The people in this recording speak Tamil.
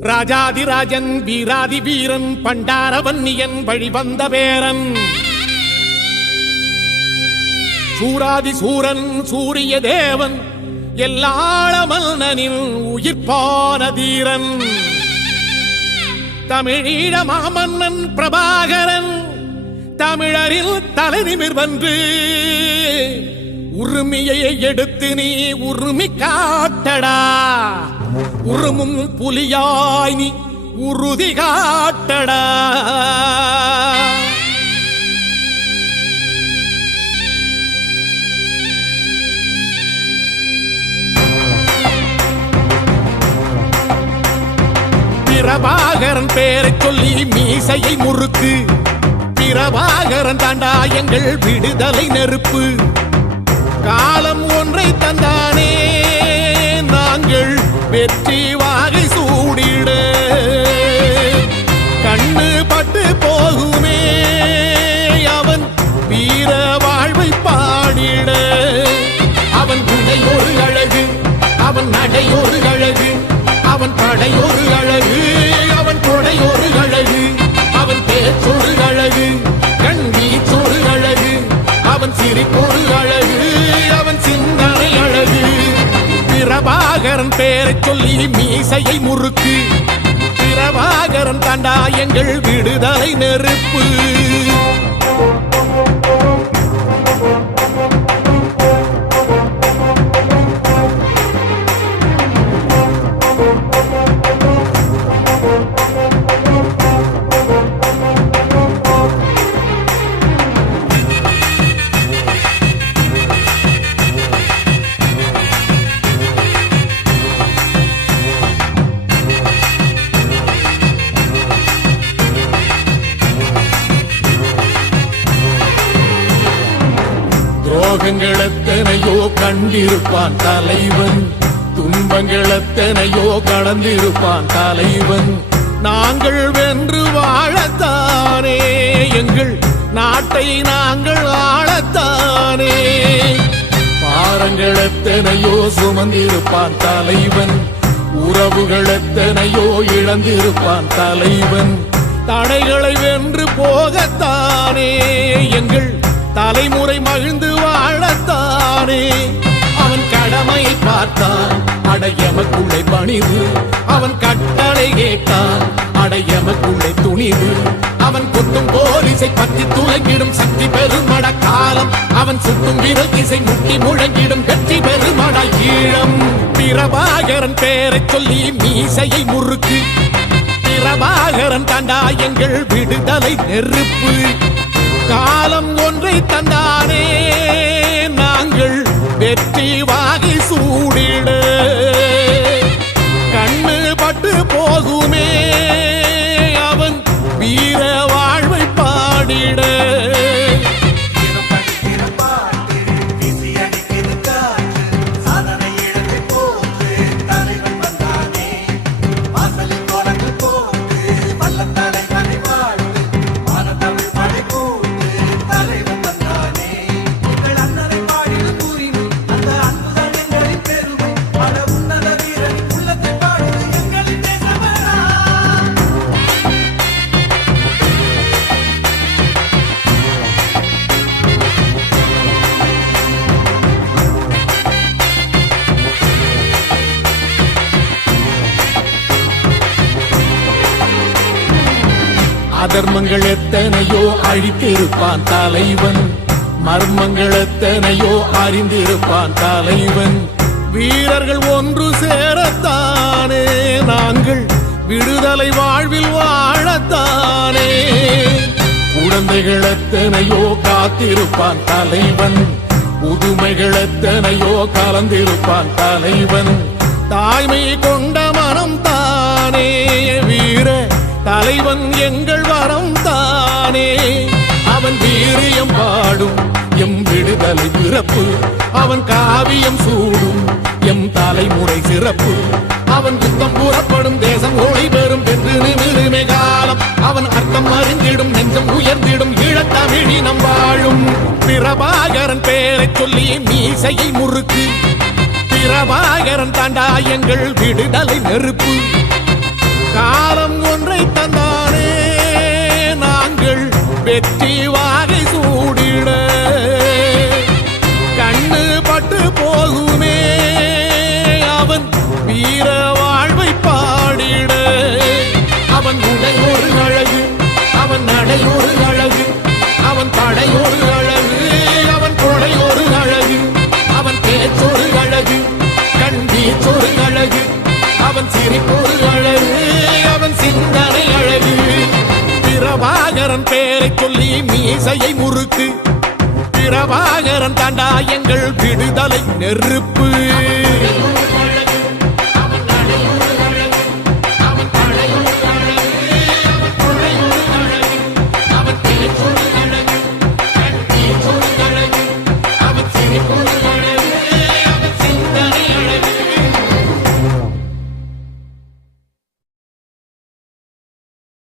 ராஜாதிராஜன் வீராதி வீரன் பண்டாரவன்னியன் வழிவந்த பேரன் சூராதி சூரன் சூரிய தேவன் எல்லாளமன்னனின் உயிர்ப்பான தீரன் தமிழீழ மாமன்னன் பிரபாகரன் தமிழரில் தலைநிமிர் வந்து உரிமையை எடுத்து நீ உரிமை காட்டடா உருமும் புலியாய் நீ உறுதி காட்டடா பிரபாகரன் பேரை சொல்லி மீசையை முறுக்கு பிரபாகரன் தாண்டா எங்கள் விடுதலை நெருப்பு காலம் ஒன்றை தந்தானே நாங்கள் வெற்றி வாகை சூடிட கண்ணு பட்டு போகுமே அவன் வீர வாழ்வை பாடிட அவன் குடை ஒரு அழகு அவன் நடை ஒரு அழகு அவன் படை ஒரு அழகு அவன் கொடை ஒரு அழகு அவன் பேச்சொரு அழகு கண் வீச்சொரு அழகு அவன் சிரிப்பொரு அழகு அவன் சிந்தனை அழகு பிரபாகரன் பேரை சொல்லி மீசையை முறுக்கு பிரபாகரன் தாண்டா எங்கள் விடுதலை நெருப்பு துரோகங்கள் எத்தனையோ கண்டிருப்பான் தலைவன் துன்பங்கள் எத்தனையோ கடந்திருப்பான் தலைவன் நாங்கள் வென்று வாழத்தானே எங்கள் நாட்டை நாங்கள் ஆளத்தானே பாரங்கள் எத்தனையோ சுமந்திருப்பான் தலைவன் உறவுகள் எத்தனையோ இழந்திருப்பான் தலைவன் தடைகளை வென்று போகத்தானே எங்கள் தலைமுறை மகிழ்ந்து வாழத்தானே அவன் கடமையை பார்த்தான் அடையமக்குள்ளே பணிவு அவன் கட்டளை கேட்டான் அடையமக்குள்ளே துணிவு அவன் கொத்தும் போலீசை பற்றி துளைங்கிடும் சக்தி பெருமட காலம் அவன் சுட்டும் விரல் திசை முட்டி முழங்கிடும் வெற்றி பெருமட ஈழம் பிரபாகரன் பேரை சொல்லி மீசையை முறுக்கு பிரபாகரன் தாண்டா எங்கள் விடுதலை நெருப்பு காலம் ஒன்றை தந்தானே நாங்கள் வெற்றி வாகை சூடிட கண்ணு பட்டு போகுமே அவன் வீர வாழ்வை பாடிட அதர்மங்கள் எத்தனையோ அழித்திருப்பான் தலைவன் மர்மங்கள் எத்தனையோ அறிந்திருப்பான் தலைவன் வீரர்கள் ஒன்று சேரத்தானே நாங்கள் விடுதலை வாழ்வில் வாழத்தானே குழந்தைகள் எத்தனையோ காத்திருப்பான் தலைவன் புதுமைகள் எத்தனையோ கலந்திருப்பான் தலைவன் தாய்மை கொண்ட மனம் தானே வீர தலைவன் எங்கள் வரம் தானே அவன் வீரியம் பாடும் எம் விடுதலை பிறப்பு அவன் காவியம் சூடும் எம் தலைமுறை சிறப்பு அவன் யுத்தம் கூறப்படும் தேசம் ஒளி பெறும் என்று நிமிருமே காலம் அவன் அர்த்தம் அறிந்திடும் நெஞ்சம் உயர்ந்திடும் ஈழத்தமிழினம் வாழும் பிரபாகரன் பேரை சொல்லி மீசையை முறுக்கு பிரபாகரன் தாண்டா எங்கள் விடுதலை நெருப்பு காலம் ஒன்றை தந்தானே நாங்கள் வெற்றி வாகை சூடிட கண்ணு பட்டு போகுமே அவன் வீர வாழ்வை பாடிட அவன் உடை ஒரு அழகு அவன் நடை ஒரு அழகு அவன் படை ஒரு அழகு அவன் கொடை ஒரு அழகு அவன் பேச்சொரு அழகு கண் வீச்சொரு அழகு அவன் சிரிப்பொரு அழகு அவன் சிந்தனை அழகு பிரபாகரன் பேரை சொல்லி மீசையை முறுக்கு பிரபாகரன் தாண்டா எங்கள் விடுதலை நெருப்பு